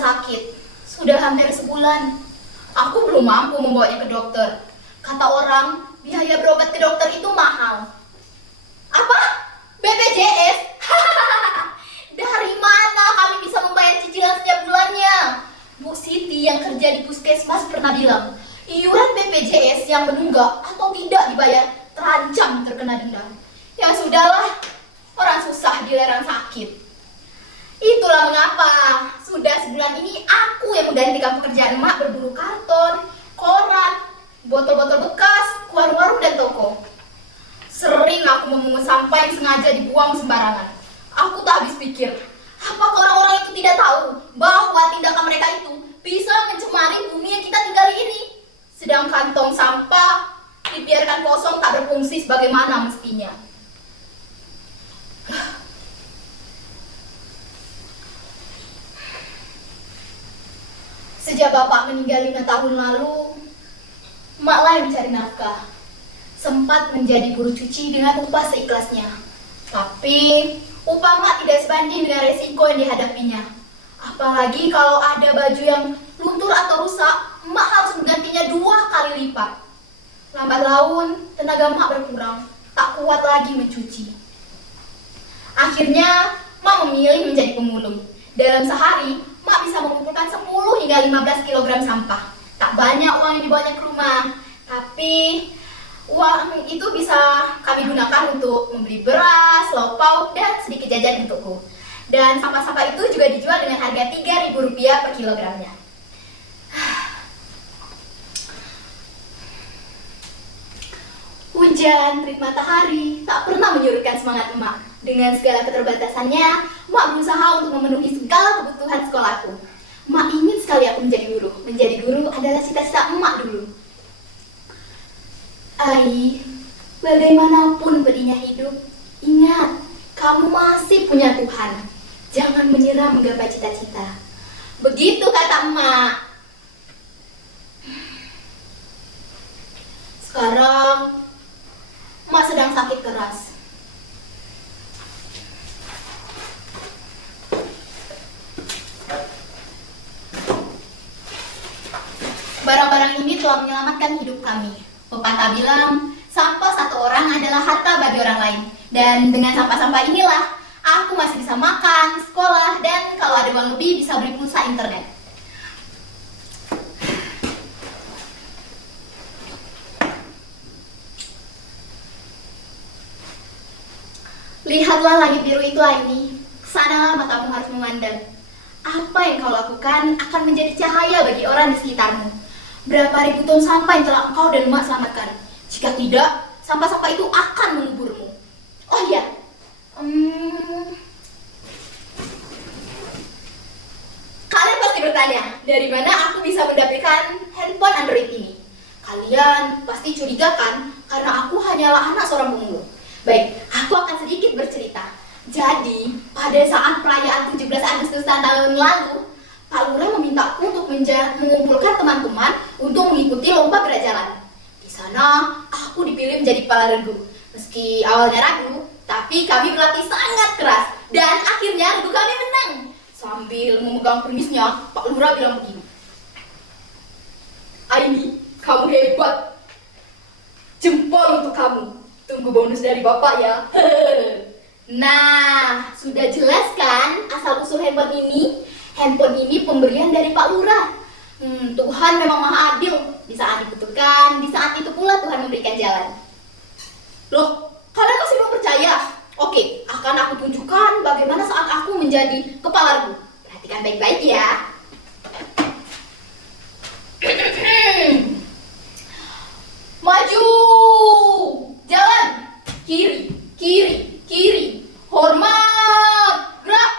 sakit. Sudah hampir sebulan. Aku belum mampu membawanya ke dokter. Kata orang, biaya berobat ke dokter itu mahal. Apa? BPJS? Dari mana kami bisa membayar cicilan setiap bulannya? Bu Siti yang kerja di puskesmas pernah bilang, iuran BPJS yang menunggak atau tidak dibayar terancam terkena denda. Ya sudahlah, orang susah dilarang sakit. Itulah mengapa sudah sebulan ini aku yang menggantikan pekerjaan emak berburu karton, koran, botol-botol bekas, ke warung-warung dan toko. Sering aku memungut sampah yang sengaja dibuang sembarangan. Aku tak habis pikir, apakah orang-orang itu tidak tahu bahwa tindakan mereka itu bisa mencemari bumi yang kita tinggali ini. Sedangkan tong sampah dibiarkan kosong tak berfungsi sebagaimana mestinya. Sejak bapak meninggal 5 tahun lalu, emak lah yang mencari nafkah. Sempat menjadi buruh cuci dengan upah seikhlasnya. Tapi, upah emak tidak sebanding dengan resiko yang dihadapinya. Apalagi kalau ada baju yang luntur atau rusak, emak harus menggantinya 2 kali lipat. Lambat laun, tenaga emak berkurang, tak kuat lagi mencuci. Akhirnya, emak memilih menjadi pemulung. Dalam sehari, emak bisa mengumpulkan 10 hingga 15 kg sampah. Tak banyak uang yang dibawanya ke rumah, tapi uang itu bisa kami gunakan untuk membeli beras, lauk pauk, dan sedikit jajan untukku. Dan sampah-sampah itu juga dijual dengan harga Rp3.000 per kilogramnya. Hujan, terik matahari, tak pernah menyurutkan semangat emak. Dengan segala keterbatasannya, emak berusaha untuk memenuhi segala kebutuhan sekolahku. Emak ingin sekali aku menjadi guru. Menjadi guru adalah cita-cita emak dulu. Ai, bagaimanapun pedihnya hidup, ingat, kamu masih punya Tuhan. Jangan menyerah menggapai cita-cita. Begitu kata emak. Sekarang, emak sedang sakit keras. Barang-barang ini telah menyelamatkan hidup kami. Pepatah bilang, sampah satu orang adalah harta bagi orang lain. Dan dengan sampah-sampah inilah, aku masih bisa makan, sekolah, dan kalau ada uang lebih bisa beli pulsa internet. Lihatlah langit biru itu, Aini. Kesanalah matamu harus memandang. Apa yang kau lakukan akan menjadi cahaya bagi orang di sekitarmu. Berapa ribu ton sampah yang telah engkau dan emak selamatkan. Jika tidak, sampah-sampah itu akan menguburmu. Oh iya, kalian pasti bertanya, dari mana aku bisa mendapatkan handphone Android ini? Kalian pasti curiga kan, karena aku hanyalah anak seorang pemulung. Baik, aku akan sedikit bercerita. Jadi, pada saat perayaan 17 Agustus tahun lalu, Pak Lurah memintaku untuk mengumpulkan teman-teman untuk mengikuti lomba gerak jalan. Di sana, aku dipilih menjadi kepala regu. Meski awalnya ragu, tapi kami berlatih sangat keras. Dan akhirnya regu kami menang. Sambil memegang permisnya, Pak Lurah bilang begini. Aini, kamu hebat. Jempol untuk kamu. Tunggu bonus dari Bapak ya. Nah, sudah jelas kan asal-usul handphone ini? Handphone ini pemberian dari Pak Lurah. Tuhan memang maha adil. Di saat dibutuhkan, di saat itu pula Tuhan memberikan jalan. Loh, kalian masih belum percaya? Oke, akan aku tunjukkan bagaimana saat aku menjadi kepala regu. Perhatikan baik-baik ya. Maju, jalan, kiri, kiri, kiri, hormat, gerak,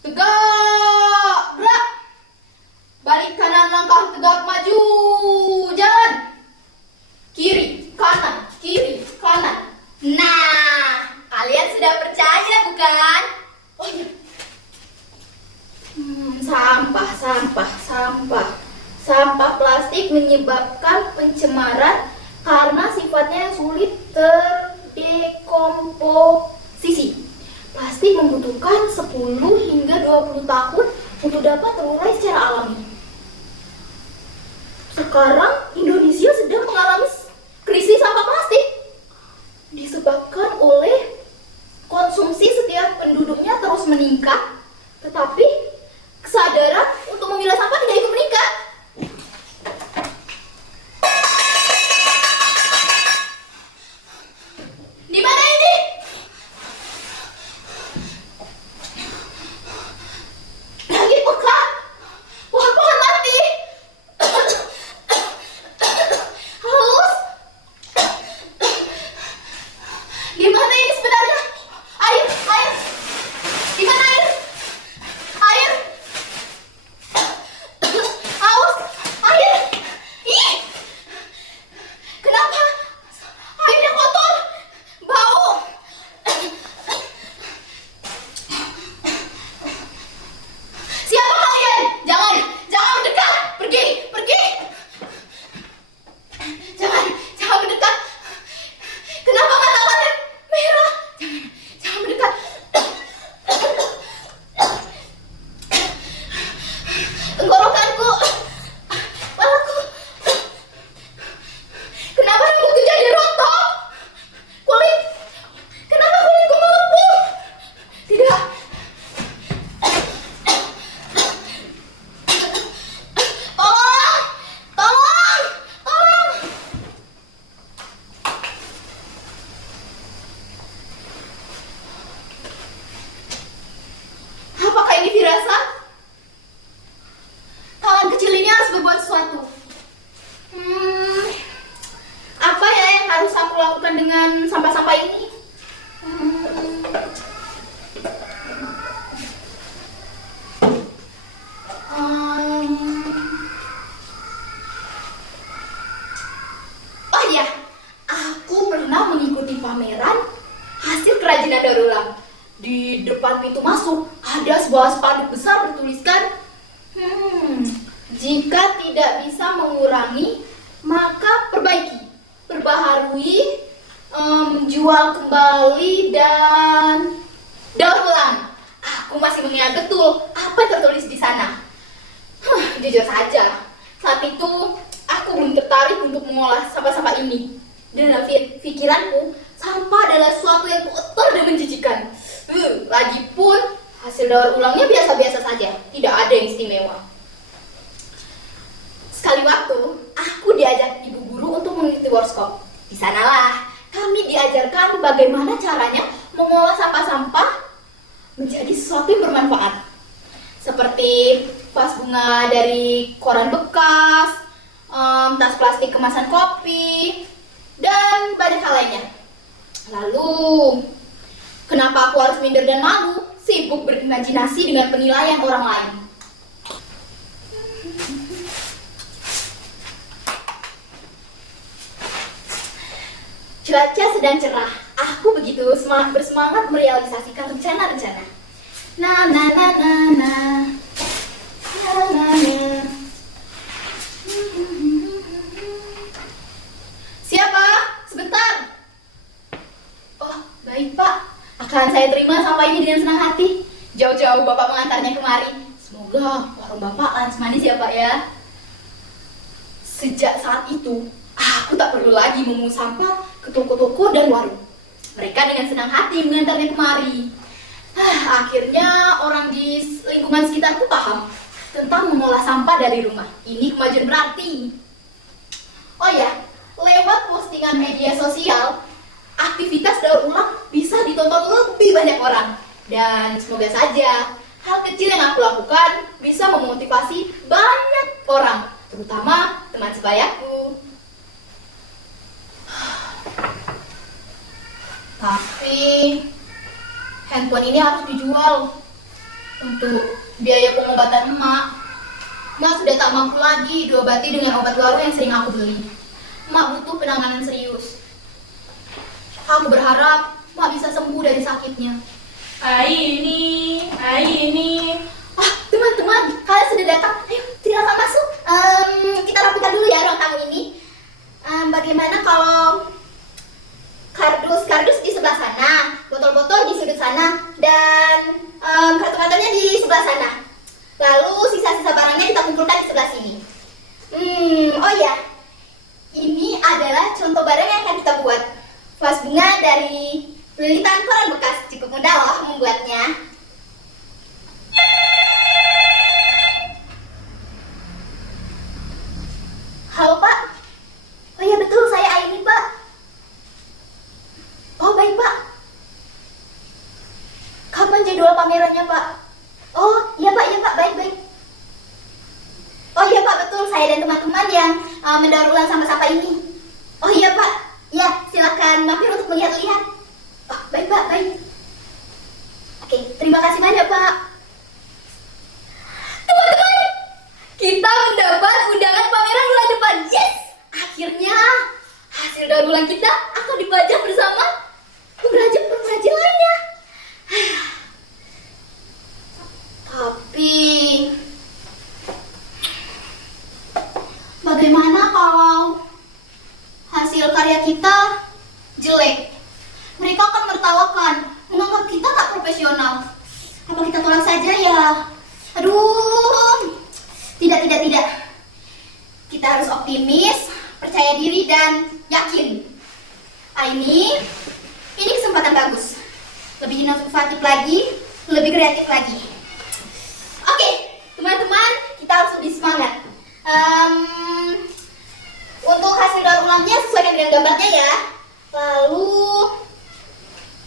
tegak, gerak, balik kanan langkah tegak maju, jalan, kiri, kanan, kiri, kanan. Nah, kalian sudah percaya bukan? Oh iya. Sampah, sampah, sampah. Sampah plastik menyebabkan pencemaran karena sifatnya yang sulit terdekomposisi. Plastik membutuhkan 10 hingga 20 tahun untuk dapat terurai secara alami. Sekarang Indonesia sedang mengalami krisis sampah plastik disebabkan oleh konsumsi setiap penduduknya terus meningkat, tetapi kesadaran untuk memilah sampah tidak ikut meningkat. Di mana ini? Lagi pekat. Wah, aku akan mati. Haus. Di mana ini sebenarnya? Air. Di mana air? Air. Haus. Air. Ih. Kenapa airnya kotor? Bau. Siapa kalian? Jangan mendekat. Pergi. Jangan mendekat. Kenapa mata kalian merah? Jangan mendekat. Tenggorokanku, kepalaku. Kenapa rambutku jadi rontok? Kenapa kulitku melepuh? Tidak. Tolong. Apakah ini firasat? Tangan kecil ini harus berbuat sesuatu. Apa ya yang harus aku lakukan dengan sampah-sampah ini? Oh iya, aku pernah mengikuti pameran hasil kerajinan daur ulang. Di depan pintu masuk ada sebuah spanduk besar bertuliskan, jika tidak bisa mengurangi, maka perbaiki, perbaharui, jual kembali, dan daur ulang. Aku masih mengingat betul apa yang tertulis di sana. Jujur saja, saat itu aku belum tertarik untuk mengolah sampah-sampah ini. Dalam pikiranku, sampah adalah sesuatu yang kotor dan menjijikan. Lagipun hasil daur ulangnya biasa-biasa saja, tidak ada yang istimewa. Sekali waktu, aku diajak ibu guru untuk mengikuti workshop. Di sanalah kami diajarkan bagaimana caranya mengolah sampah-sampah menjadi sesuatu yang bermanfaat. Seperti vas bunga dari koran bekas, tas plastik kemasan kopi, dan banyak hal lainnya. Lalu, kenapa aku harus minder dan malu, sibuk berimajinasi dengan penilaian orang lain? Cuaca sedang cerah. Aku begitu bersemangat merealisasikan rencana-rencana. Siapa? Sebentar. Oh, baik Pak. Akan saya terima sampah ini dengan senang hati. Jauh-jauh Bapak mengantarnya kemari. Semoga warung Bapak laris manis ya Pak ya. Sejak saat itu, aku tak perlu lagi memungut sampah ke toko-toko dan warung. Mereka dengan senang hati mengantarnya kemari. Akhirnya orang di lingkungan sekitarku paham tentang mengolah sampah dari rumah. Ini kemajuan berarti. Oh ya, lewat postingan media sosial, aktivitas daur ulang bisa ditonton lebih banyak orang. Dan semoga saja hal kecil yang aku lakukan bisa memotivasi banyak orang, terutama teman sebayaku. Tapi handphone ini harus dijual untuk biaya pengobatan emak. Emak sudah tak mampu lagi diobati dengan obat baru yang sering aku beli. Emak butuh penanganan serius. Aku berharap emak bisa sembuh dari sakitnya. Aini. Teman-teman, kalian sudah datang. Ayo, silakan masuk. Kita rapikan dulu ya ruang tamu ini. Bagaimana kalau kardus di sebelah sana, botol-botol di sudut sana, dan kartu-kartunya di sebelah sana. Lalu Vas bunga dari lilitan koran bekas, cukup mudah loh membuatnya. Halo Pak. Oh iya betul, saya Aini Pak. Oh baik Pak. Kapan jadwal pamerannya Pak? Oh iya Pak, baik. Oh iya Pak, betul, saya dan teman-teman yang mendaur ulang sampah-sampah ini. Oh iya Pak, ya silakan mampir untuk melihat-lihat. Oh baik Pak, baik. Oke, terima kasih banyak Pak. Teman-teman, kita mendapat undangan pameran bulan depan. Yes, akhirnya hasil daur ulang kita akan dipajang bersama pengrajin lainnya. Tapi bagaimana kalau hasil karya kita jelek? Mereka akan menertawakan, menganggap kita tak profesional. Apa kita tolak saja ya? Aduh, tidak. Kita harus optimis, percaya diri dan yakin. Ini kesempatan bagus. Lebih inovatif lagi, lebih kreatif lagi. Oke, teman-teman, kita harus lebih semangat. Untuk hasil daur ulangnya sesuaikan dengan gambarnya ya. Lalu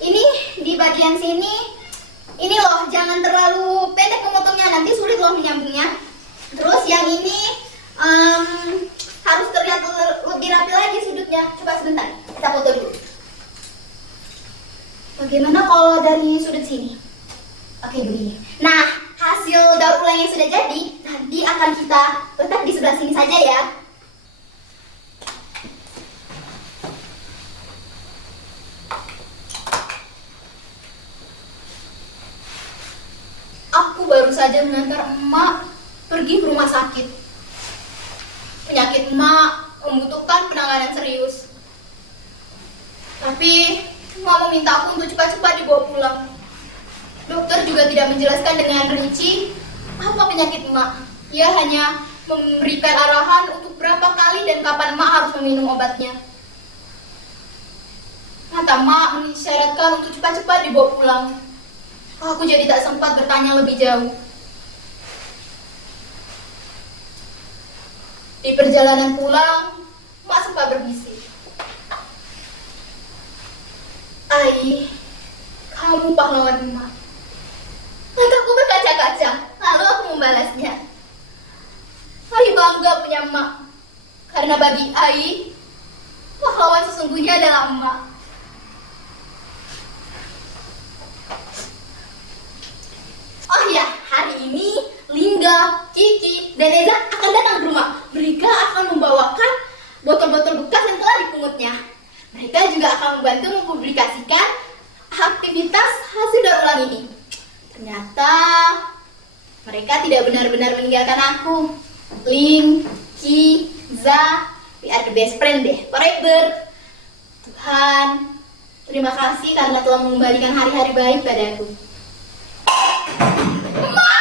ini di bagian sini, ini loh, jangan terlalu pendek memotongnya, nanti sulit loh menyambungnya. Terus yang ini harus terlihat lebih rapi lagi sudutnya. Coba sebentar, kita foto dulu. Bagaimana kalau dari sudut sini? Oke, begini. Nah, hasil daur ulang yang sudah jadi nanti akan kita letak di sebelah sini saja ya. Aku baru saja mengantar emak pergi ke rumah sakit. Penyakit emak membutuhkan penanganan serius. Tapi emak meminta aku untuk cepat-cepat dibawa pulang. Dokter juga tidak menjelaskan dengan rinci apa penyakit emak. Ia hanya memberikan arahan untuk berapa kali dan kapan emak harus meminum obatnya. Mata emak mengisyaratkan untuk cepat-cepat dibawa pulang. Aku jadi tak sempat bertanya lebih jauh. Di perjalanan pulang, emak sempat berbisik. Ai, kamu pahlawan emak. Mataku berkaca-kaca, lalu aku membalasnya. Ai bangga punya emak, karena bagi Ai, pahlawan sesungguhnya adalah emak. Oh ya, hari ini Lingga, Kiki, dan Eza akan datang ke rumah. Mereka akan membawakan botol-botol bekas yang telah dipungutnya. Mereka juga akan membantu mempublikasikan aktivitas hasil daur ulang ini. Ternyata mereka tidak benar-benar meninggalkan aku. Ling, Ki, Za, we are the best friend deh, forever. Tuhan, terima kasih karena telah mengembalikan hari-hari baik padaku. Ma!